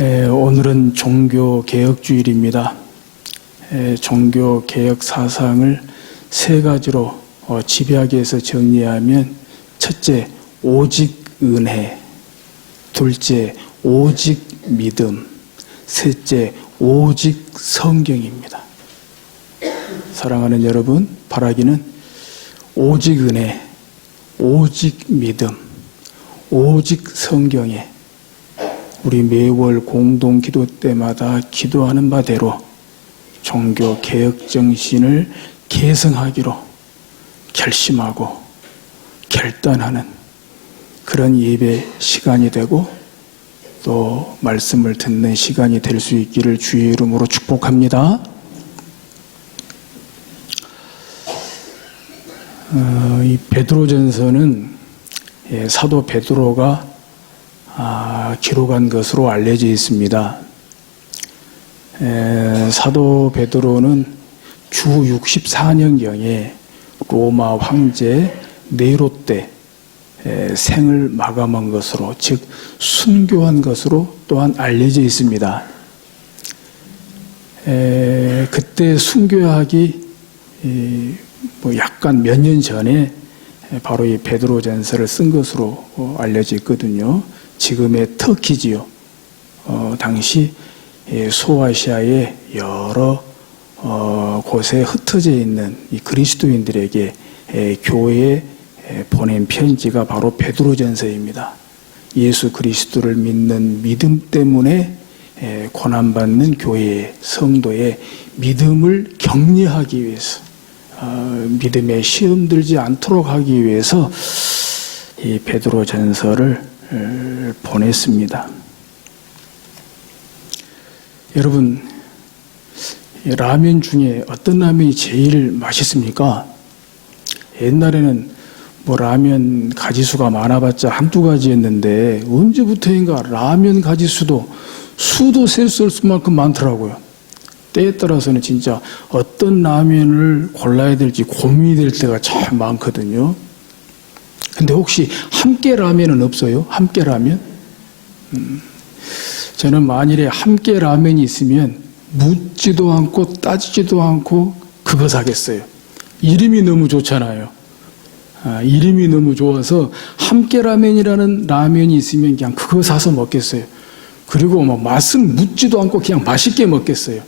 오늘은 종교개혁주일입니다. 종교개혁 사상을 세 가지로 집약해서 정리하면, 첫째, 오직 은혜; 둘째, 오직 믿음; 셋째, 오직 성경입니다. 사랑하는 여러분, 바라기는 오직 은혜, 오직 믿음, 오직 성경에 우리 매월 공동기도 때마다 기도하는 바대로 종교개혁 정신을 계승하기로 결심하고 결단하는 그런 예배 시간이 되고, 또 말씀을 듣는 시간이 될 수 있기를 주의 이름으로 축복합니다. 이 베드로전서는 사도 베드로가 기록한 것으로 알려져 있습니다. 사도 베드로는 주 64년경에 로마 황제 네로 때 생을 마감한 것으로, 즉 순교한 것으로 또한 알려져 있습니다. 그때 순교하기 약간 몇 년 전에 바로 이 베드로전서를 쓴 것으로 알려져 있거든요. 지금의 터키지요. 당시 소아시아의 여러 곳에 흩어져 있는 이 그리스도인들에게 교회에 보낸 편지가 바로 베드로전서입니다. 예수 그리스도를 믿는 믿음 때문에 고난받는 교회의 성도의 믿음을 격려하기 위해서, 믿음에 시험 들지 않도록 하기 위해서 이 베드로전서를 보냈습니다. 여러분, 라면 중에 어떤 라면이 제일 맛있습니까? 옛날에는 라면 가지수가 많아봤자 한두 가지였는데, 언제부터인가 라면 가지수도 수도 셀 수 없을 만큼 많더라고요. 때에 따라서는 진짜 어떤 라면을 골라야 될지 고민이 될 때가 참 많거든요. 근데 혹시 함께 라면은 없어요? 함께 라면? 저는 만일에 함께 라면이 있으면 묻지도 않고 따지지도 않고 그거 사겠어요. 이름이 너무 좋잖아요. 이름이 너무 좋아서 함께 라면이라는 라면이 있으면 그냥 그거 사서 먹겠어요. 그리고 맛은 묻지도 않고 그냥 맛있게 먹겠어요.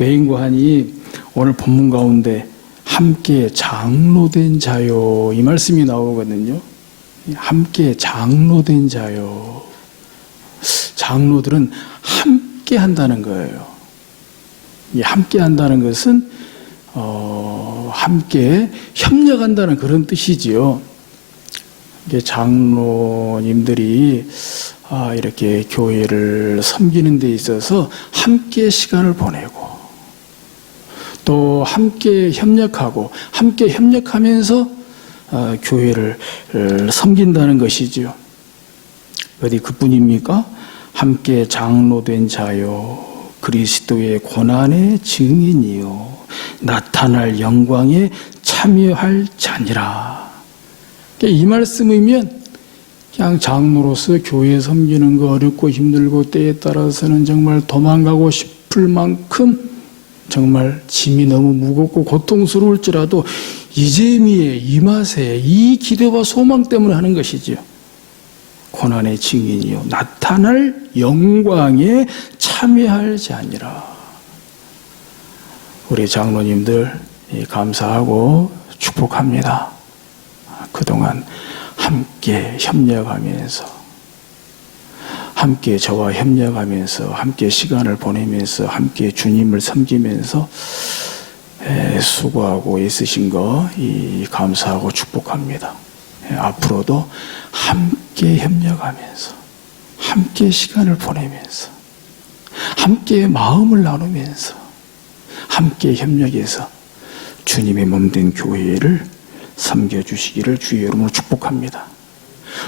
외인고하니 오늘 본문 가운데 함께 장로된 자요, 이 말씀이 나오거든요. 함께 장로된 자요. 장로들은 함께 한다는 거예요. 이 함께 한다는 것은 함께 협력한다는 그런 뜻이지요. 이게 장로님들이 이렇게 교회를 섬기는 데 있어서 함께 시간을 보내고, 또 함께 협력하고, 함께 협력하면서 교회를 섬긴다는 것이지요. 어디 그뿐입니까? 함께 장로된 자요, 그리스도의 고난의 증인이요, 나타날 영광에 참여할 자니라. 이 말씀이면 그냥 장로로서 교회 섬기는 거 어렵고 힘들고, 때에 따라서는 정말 도망가고 싶을 만큼 정말 짐이 너무 무겁고 고통스러울지라도 이재미에 이 맛에 이 기대와 소망 때문에 하는 것이지요. 고난의 증인이요, 나타날 영광에 참여할 자니라. 우리 장로님들 감사하고 축복합니다. 그동안 함께 협력하면서, 함께 저와 협력하면서, 함께 시간을 보내면서, 함께 주님을 섬기면서 수고하고 애쓰신 거 감사하고 축복합니다. 앞으로도 함께 협력하면서, 함께 시간을 보내면서, 함께 마음을 나누면서, 함께 협력해서 주님의 몸된 교회를 섬겨주시기를 주의 이름으로 축복합니다.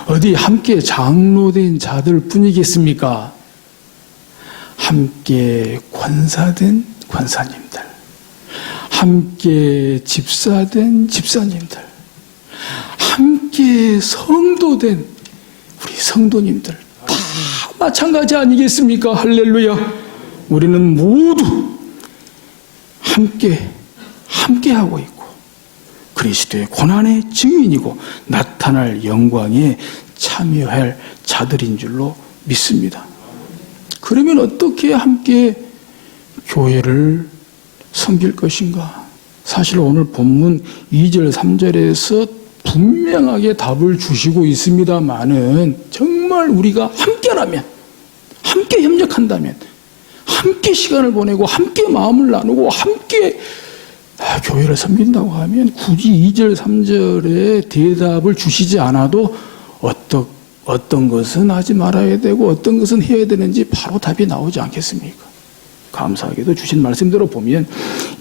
어디 함께 장로된 자들 뿐이겠습니까? 함께 권사된 권사님들, 함께 집사된 집사님들, 함께 성도된 우리 성도님들 다 마찬가지 아니겠습니까? 할렐루야. 우리는 모두 함께 하고 있고 그리스도의 고난의 증인이고 나타날 영광에 참여할 자들인 줄로 믿습니다. 그러면 어떻게 함께 교회를 섬길 것인가? 사실 오늘 본문 2절 3절에서 분명하게 답을 주시고 있습니다만은 정말 우리가 함께라면, 함께 협력한다면, 함께 시간을 보내고 함께 마음을 나누고 함께 교회를 섬긴다고 하면 굳이 2절 3절에 대답을 주시지 않아도 어떤 것은 하지 말아야 되고 어떤 것은 해야 되는지 바로 답이 나오지 않겠습니까? 감사하게도 주신 말씀대로 보면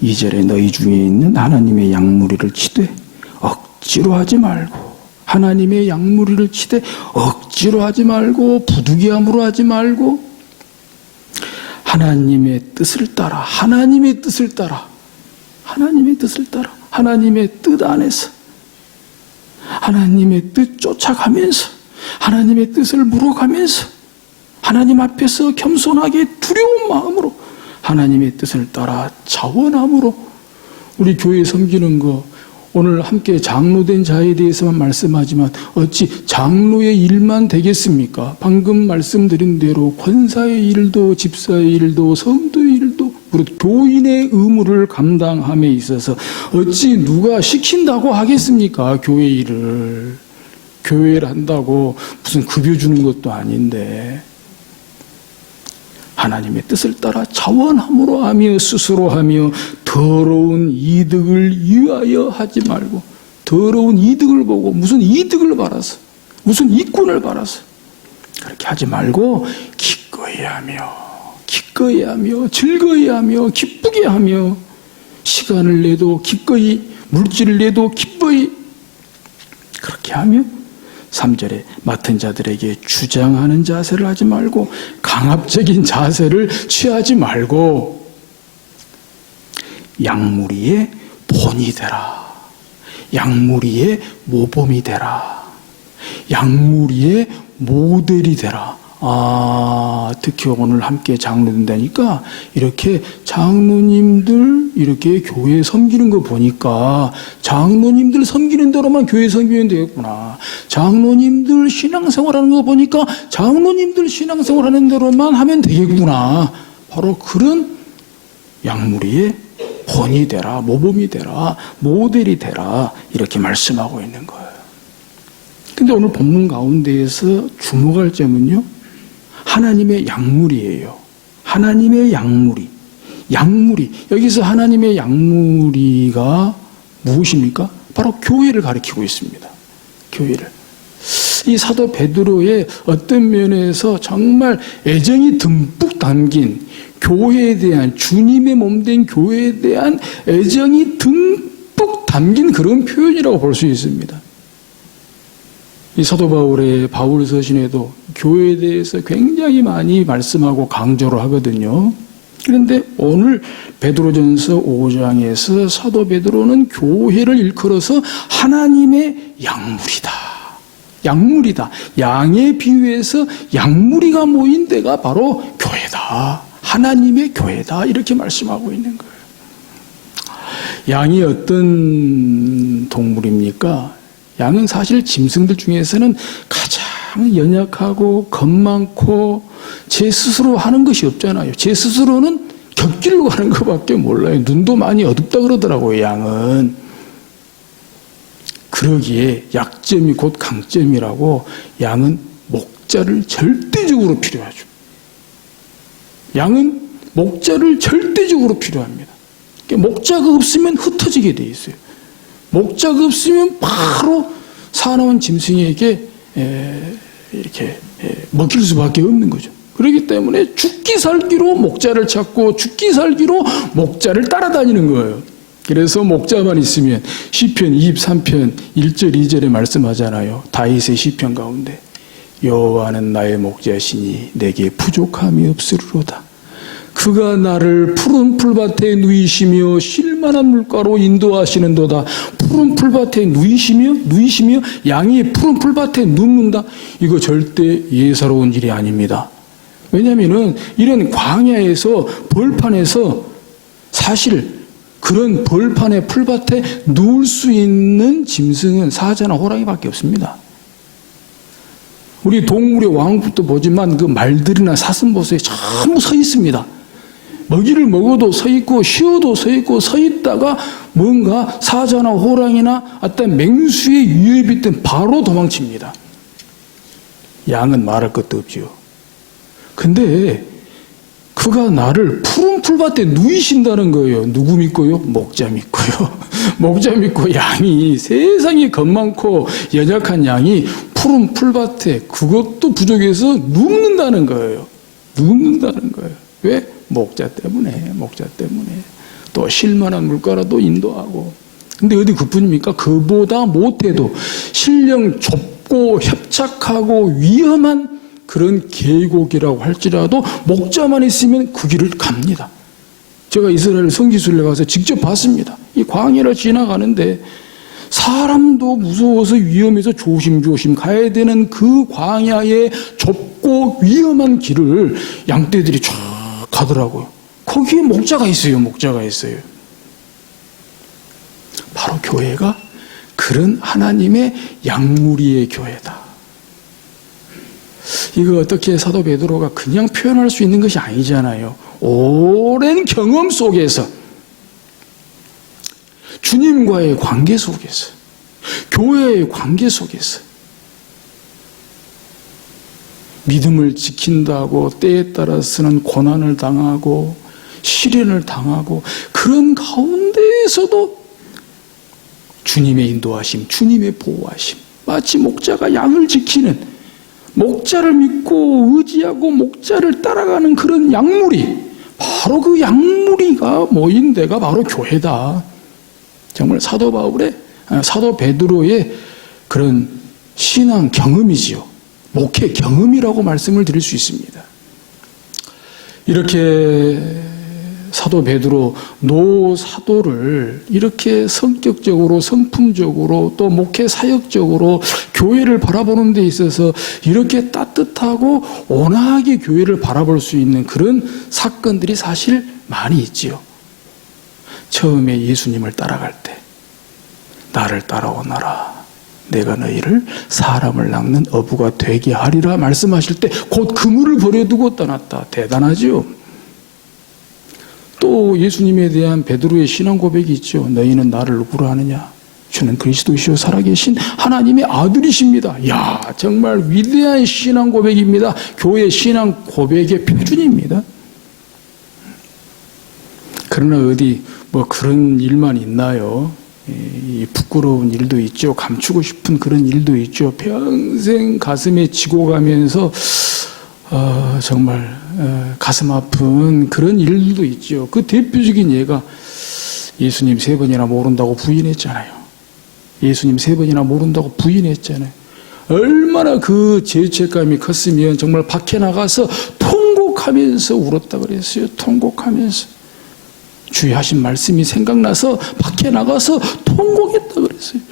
2절에 너희 중에 있는 하나님의 양무리를 치되 억지로 하지 말고, 하나님의 양무리를 치되 억지로 하지 말고 부득이함으로 하지 말고 하나님의 뜻을 따라, 하나님의 뜻을 따라, 하나님의 뜻을 따라, 하나님의 뜻 안에서 하나님의 뜻 쫓아가면서 하나님의 뜻을 물어가면서 하나님 앞에서 겸손하게 두려운 마음으로 하나님의 뜻을 따라 자원함으로 우리 교회 섬기는 거, 오늘 함께 장로된 자에 대해서만 말씀하지만 어찌 장로의 일만 되겠습니까? 방금 말씀드린 대로 권사의 일도 집사의 일도 성도의 일도 무릇 교인의 의무를 감당함에 있어서 어찌 누가 시킨다고 하겠습니까? 교회 일을. 교회를 한다고 무슨 급여 주는 것도 아닌데 하나님의 뜻을 따라 자원함으로 하며 스스로 하며 더러운 이득을 위하여 하지 말고, 더러운 이득을 보고 무슨 이득을 바라서 무슨 이권을 바라서 그렇게 하지 말고 기꺼이 하며 즐거이 하며 기쁘게 하며 시간을 내도 기꺼이 물질을 내도 기꺼이 그렇게 하며 3절에 맡은 자들에게 주장하는 자세를 하지 말고 강압적인 자세를 취하지 말고 양무리의 본이 되라. 양무리의 모범이 되라. 양무리의 모델이 되라. 특히 오늘 함께 장로 된다니까 이렇게 장로님들 이렇게 교회 섬기는 거 보니까 장로님들 섬기는 대로만 교회 섬기면 되겠구나. 장로님들 신앙생활하는 거 보니까 장로님들 신앙생활하는 대로만 하면 되겠구나. 바로 그런 양무리의 본이 되라, 모범이 되라, 모델이 되라 이렇게 말씀하고 있는 거예요. 근데 오늘 본문 가운데에서 주목할 점은요, 하나님의 양무리예요. 하나님의 양무리. 양무리. 여기서 하나님의 양무리가 무엇입니까? 바로 교회를 가리키고 있습니다. 교회를. 이 사도 베드로의 어떤 면에서 정말 애정이 듬뿍 담긴 교회에 대한, 주님의 몸된 교회에 대한 애정이 듬뿍 담긴 그런 표현이라고 볼 수 있습니다. 이 사도 바울의 바울 서신에도 교회에 대해서 굉장히 많이 말씀하고 강조를 하거든요. 그런데 오늘 베드로전서 5장에서 사도 베드로는 교회를 일컬어서 하나님의 양무리다. 양무리다. 양에 비유해서 양무리가 모인 데가 바로 교회다. 하나님의 교회다. 이렇게 말씀하고 있는 거예요. 양이 어떤 동물입니까? 양은 사실 짐승들 중에서는 가장 연약하고 겁 많고 제 스스로 하는 것이 없잖아요. 제 스스로는 곁길로 가는 것밖에 몰라요. 눈도 많이 어둡다 그러더라고요, 양은. 그러기에 약점이 곧 강점이라고 양은 목자를 절대적으로 필요하죠. 양은 목자를 절대적으로 필요합니다. 목자가 없으면 흩어지게 돼 있어요. 목자가 없으면 바로 사나운 짐승에게 이렇게 먹힐 수밖에 없는 거죠. 그렇기 때문에 죽기 살기로 목자를 찾고 죽기 살기로 목자를 따라다니는 거예요. 그래서 목자만 있으면 시편 23편 1절 2절에 말씀하잖아요. 다윗의 시편 가운데 여호와는 나의 목자시니 내게 부족함이 없으리로다. 그가 나를 푸른 풀밭에 누이시며 쉴만한 물가로 인도하시는도다. 푸른 풀밭에 누이시며 양이 푸른 풀밭에 눕는다. 이거 절대 예사로운 일이 아닙니다. 왜냐하면은 이런 광야에서 벌판에서 사실 그런 벌판의 풀밭에 누울 수 있는 짐승은 사자나 호랑이밖에 없습니다. 우리 동물의 왕국도 보지만 그 말들이나 사슴보수에 전부 서 있습니다. 먹이를 먹어도 서 있고 쉬어도 서 있고 서 있다가 뭔가 사자나 호랑이나 어떤 맹수의 위협이 있든 바로 도망칩니다. 양은 말할 것도 없지요. 근데 그가 나를 푸른 풀밭에 누이신다는 거예요. 누구 믿고요? 목자 믿고요. 목자 믿고 양이 세상에 겁많고 연약한 양이 푸른 풀밭에 그것도 부족해서 눕는다는 거예요. 눕는다는 거예요. 왜? 목자 때문에. 목자 때문에. 또 쉴만한 물가라도 인도하고. 근데 어디 그뿐입니까? 그보다 못해도 신령 좁고 협착하고 위험한 그런 계곡이라고 할지라도 목자만 있으면 그 길을 갑니다. 제가 이스라엘 성지순례 가서 직접 봤습니다. 이 광야를 지나가는데 사람도 무서워서 위험해서 조심조심 가야 되는 그 광야의 좁고 위험한 길을 양떼들이 쫙 가더라고요. 거기에 목자가 있어요. 목자가 있어요. 바로 교회가 그런 하나님의 양무리의 교회다. 이거 어떻게 사도 베드로가 그냥 표현할 수 있는 것이 아니잖아요. 오랜 경험 속에서 주님과의 관계 속에서 교회의 관계 속에서 믿음을 지킨다고 때에 따라서는 고난을 당하고 시련을 당하고 그런 가운데에서도 주님의 인도하심, 주님의 보호하심, 마치 목자가 양을 지키는 목자를 믿고 의지하고 목자를 따라가는 그런 양무리, 바로 그 양무리가 모인 데가 바로 교회다. 정말 사도 베드로의 그런 신앙 경험이지요. 목회 경험이라고 말씀을 드릴 수 있습니다. 이렇게 사도 베드로 노사도를 이렇게 성격적으로 성품적으로 또 목회 사역적으로 교회를 바라보는 데 있어서 이렇게 따뜻하고 온화하게 교회를 바라볼 수 있는 그런 사건들이 사실 많이 있지요. 처음에 예수님을 따라갈 때 나를 따라오너라 내가 너희를 사람을 낚는 어부가 되게 하리라 말씀하실 때 곧 그물을 버려두고 떠났다. 대단하지요. 또 예수님에 대한 베드로의 신앙 고백이 있죠. 너희는 나를 누구로 하느냐? 주는 그리스도시요 살아계신 하나님의 아들이십니다. 야, 정말 위대한 신앙 고백입니다. 교회 신앙 고백의 표준입니다. 그러나 어디 뭐 그런 일만 있나요? 이 부끄러운 일도 있죠. 감추고 싶은 그런 일도 있죠. 평생 가슴에 지고 가면서 정말 가슴 아픈 그런 일도 있죠. 그 대표적인 예가 예수님 3번이나 모른다고 부인했잖아요. 예수님 3번이나 모른다고 부인했잖아요. 얼마나 그 죄책감이 컸으면 정말 밖에 나가서 통곡하면서 울었다 그랬어요. 통곡하면서 주의 하신 말씀이 생각나서 밖에 나가서 통곡했다 그랬어요.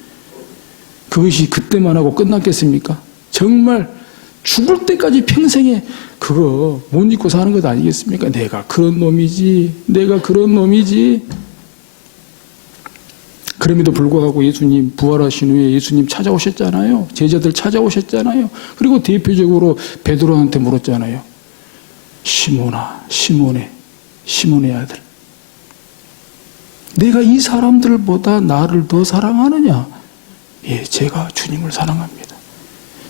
그것이 그때만 하고 끝났겠습니까? 정말 죽을 때까지 평생에 그거 못 잊고 사는 것 아니겠습니까? 내가 그런 놈이지. 그럼에도 불구하고 예수님 부활하신 후에 예수님 찾아오셨잖아요. 제자들 찾아오셨잖아요. 그리고 대표적으로 베드로한테 물었잖아요. 시몬의 아들. 내가 이 사람들보다 나를 더 사랑하느냐? 예, 제가 주님을 사랑합니다.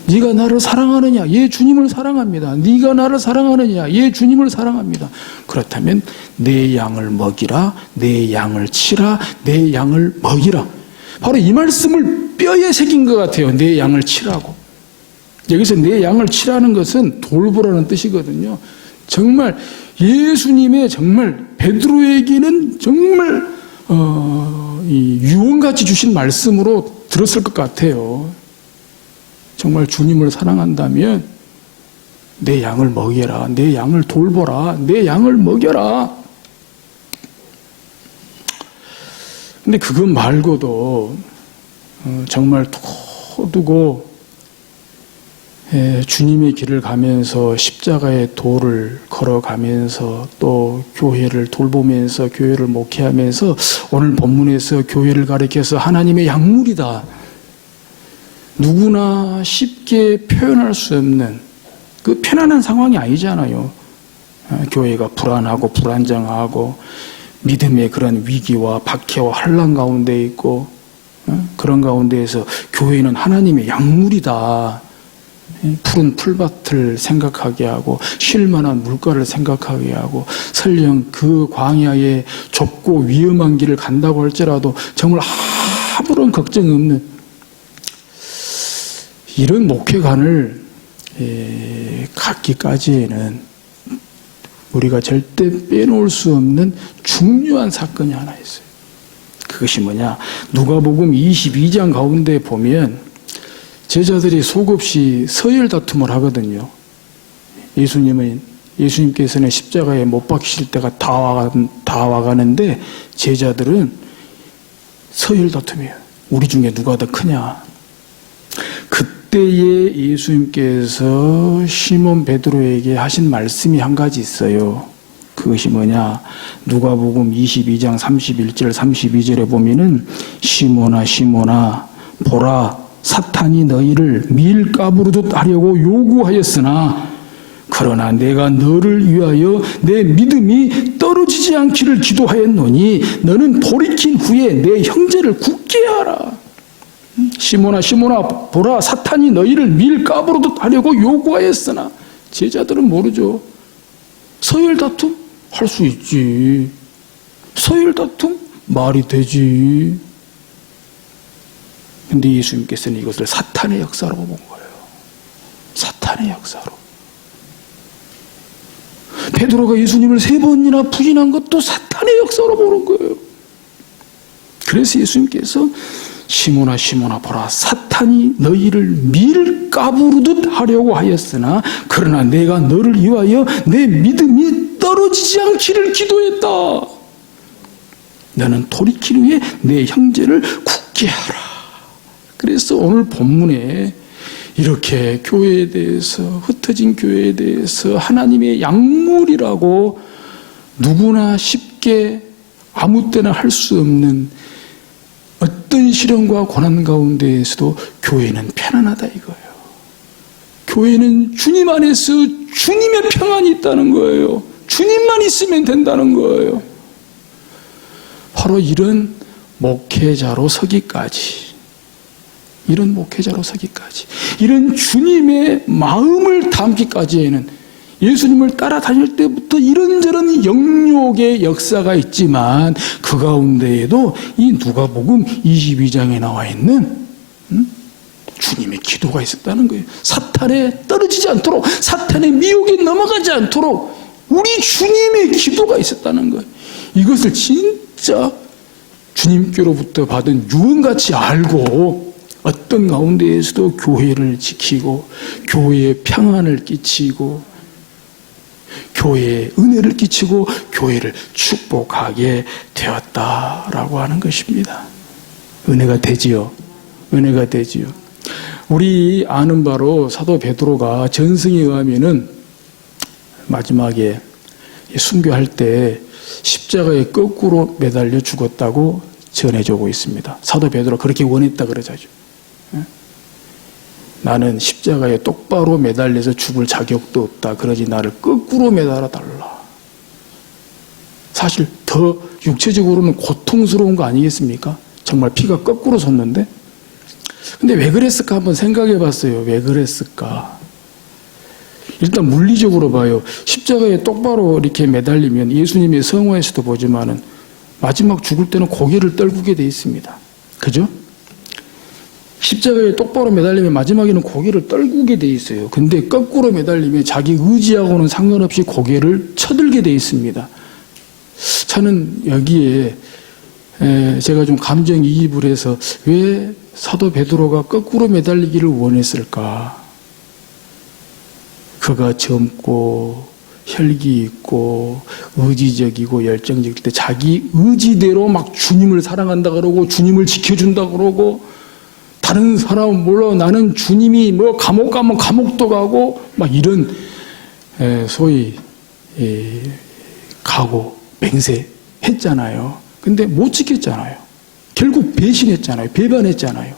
네가 나를 사랑하느냐? 예, 주님을 사랑합니다. 네가 나를 사랑하느냐? 예, 주님을 사랑합니다. 그렇다면 내 양을 먹이라, 내 양을 치라, 내 양을 먹이라. 바로 이 말씀을 뼈에 새긴 것 같아요. 내 양을 치라고. 여기서 내 양을 치라는 것은 돌보라는 뜻이거든요. 정말 예수님의 정말 베드로에게는 정말 이 유언같이 주신 말씀으로 들었을 것 같아요. 정말 주님을 사랑한다면 내 양을 먹여라. 내 양을 돌보라. 내 양을 먹여라. 근데 그것 말고도 정말 두고두고 주님의 길을 가면서 십자가의 도를 걸어가면서 또 교회를 돌보면서 교회를 목회하면서 오늘 본문에서 교회를 가리켜서 하나님의 약물이다. 누구나 쉽게 표현할 수 없는 그 편안한 상황이 아니잖아요. 교회가 불안하고 불안정하고 믿음의 그런 위기와 박해와 환난 가운데 있고 그런 가운데에서 교회는 하나님의 약물이다. 푸른 풀밭을 생각하게 하고 쉴 만한 물가를 생각하게 하고 설령 그 광야에 좁고 위험한 길을 간다고 할지라도 정말 아무런 걱정 없는 이런 목회관을 갖기까지에는 우리가 절대 빼놓을 수 없는 중요한 사건이 하나 있어요. 그것이 뭐냐? 누가복음 22장 가운데 보면 제자들이 속없이 서열 다툼을 하거든요. 예수님께서는 십자가에 못 박히실 때가 다 와가는데 제자들은 서열 다툼이에요. 우리 중에 누가 더 크냐? 그때에 예수님께서 시몬 베드로에게 하신 말씀이 한 가지 있어요. 그것이 뭐냐? 누가복음 22장 31절 32절에 보면은 시몬아 시몬아 보라 사탄이 너희를 밀가부르듯 하려고 요구하였으나 그러나 내가 너를 위하여 내 믿음이 떨어지지 않기를 기도하였노니 너는 돌이킨 후에 내 형제를 굳게 하라. 시몬아 시몬아 보라 사탄이 너희를 밀가부르듯 하려고 요구하였으나 제자들은 모르죠. 서열 다툼? 할 수 있지. 서열 다툼? 말이 되지. 근데 예수님께서는 이것을 사탄의 역사로 본 거예요. 사탄의 역사로. 베드로가 예수님을 3번이나 부인한 것도 사탄의 역사로 보는 거예요. 그래서 예수님께서 시몬아 시몬아 보라 사탄이 너희를 밀가부르듯 하려고 하였으나 그러나 내가 너를 위하여 내 믿음이 떨어지지 않기를 기도했다. 너는 돌이킨 후에 내 형제를 굳게 하라. 그래서 오늘 본문에 이렇게 교회에 대해서 흩어진 교회에 대해서 하나님의 약물이라고 누구나 쉽게 아무 때나 할 수 없는 어떤 시련과 고난 가운데에서도 교회는 편안하다 이거예요. 교회는 주님 안에서 주님의 평안이 있다는 거예요. 주님만 있으면 된다는 거예요. 바로 이런 목회자로 서기까지 이런 주님의 마음을 담기까지에는 예수님을 따라다닐 때부터 이런저런 영욕의 역사가 있지만 그 가운데에도 이 누가복음 22장에 나와 있는 주님의 기도가 있었다는 거예요. 사탄에 떨어지지 않도록 사탄의 미혹에 넘어가지 않도록 우리 주님의 기도가 있었다는 거예요. 이것을 진짜 주님께로부터 받은 유언같이 알고 어떤 가운데에서도 교회를 지키고 교회에 평안을 끼치고 교회에 은혜를 끼치고 교회를 축복하게 되었다라고 하는 것입니다. 은혜가 되지요. 은혜가 되지요. 우리 아는 바로 사도 베드로가 전승에 의하면은 마지막에 순교할 때 십자가에 거꾸로 매달려 죽었다고 전해지고 있습니다. 사도 베드로 그렇게 원했다 그러자죠. 나는 십자가에 똑바로 매달려서 죽을 자격도 없다. 그러지 나를 거꾸로 매달아 달라. 사실 더 육체적으로는 고통스러운 거 아니겠습니까? 정말 피가 거꾸로 솟는데. 근데 왜 그랬을까 한번 생각해 봤어요. 왜 그랬을까? 일단 물리적으로 봐요. 십자가에 똑바로 이렇게 매달리면 예수님의 성화에서도 보지만은 마지막 죽을 때는 고개를 떨구게 돼 있습니다. 그죠? 십자가에 똑바로 매달리면 마지막에는 고개를 떨구게 돼 있어요. 근데 거꾸로 매달리면 자기 의지하고는 상관없이 고개를 쳐들게 돼 있습니다. 저는 여기에 제가 좀 감정이입을 해서 왜 사도 베드로가 거꾸로 매달리기를 원했을까? 그가 젊고 혈기 있고 의지적이고 열정적일 때 자기 의지대로 막 주님을 사랑한다 그러고 주님을 지켜준다 그러고 다른 사람은 몰라. 나는 주님이 뭐 감옥 가면 감옥도 가고 막 이런 소위 가고 맹세했잖아요. 근데 못 지켰잖아요. 결국 배신했잖아요. 배반했잖아요.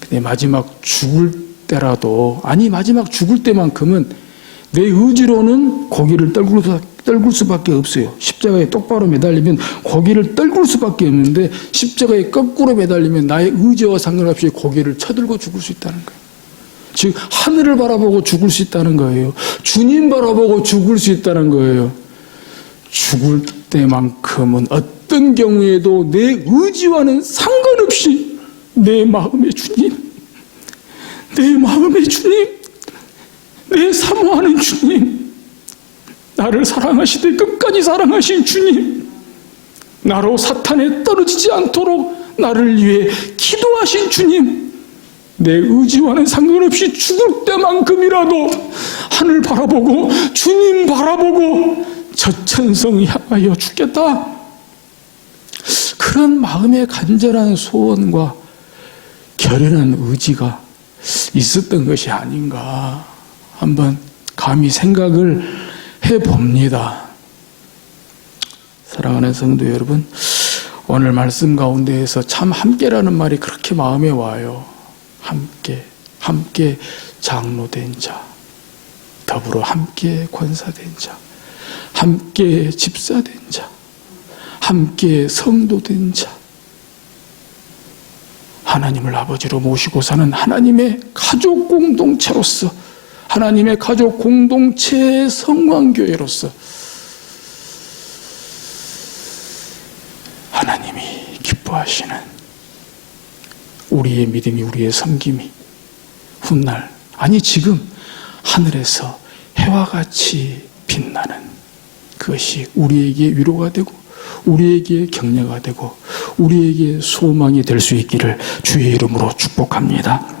근데 마지막 죽을 때라도, 아니 마지막 죽을 때만큼은 내 의지로는 고개를 떨굴 수밖에 없어요. 십자가에 똑바로 매달리면 고개를 떨굴 수밖에 없는데, 십자가에 거꾸로 매달리면 나의 의지와 상관없이 고개를 쳐들고 죽을 수 있다는 거예요. 즉 하늘을 바라보고 죽을 수 있다는 거예요. 주님 바라보고 죽을 수 있다는 거예요. 죽을 때만큼은 어떤 경우에도 내 의지와는 상관없이 내 마음의 주님, 내 마음의 주님, 내 사모하는 주님, 나를 사랑하시되 끝까지 사랑하신 주님, 나로 사탄에 떨어지지 않도록 나를 위해 기도하신 주님, 내 의지와는 상관없이 죽을 때만큼이라도 하늘 바라보고 주님 바라보고 저천성 향하여 죽겠다. 그런 마음의 간절한 소원과 결연한 의지가 있었던 것이 아닌가 한번 감히 생각을 해봅니다. 사랑하는 성도 여러분, 오늘 말씀 가운데에서 참 함께라는 말이 그렇게 마음에 와요. 함께 장로된 자, 더불어 함께 권사된 자, 함께 집사된 자, 함께 성도된 자, 하나님을 아버지로 모시고 사는 하나님의 가족 공동체로서, 하나님의 가족 공동체의 성왕교회로서 하나님이 기뻐하시는 우리의 믿음이, 우리의 섬김이 훗날, 아니 지금 하늘에서 해와 같이 빛나는 그것이 우리에게 위로가 되고 우리에게 격려가 되고 우리에게 소망이 될 수 있기를 주의 이름으로 축복합니다.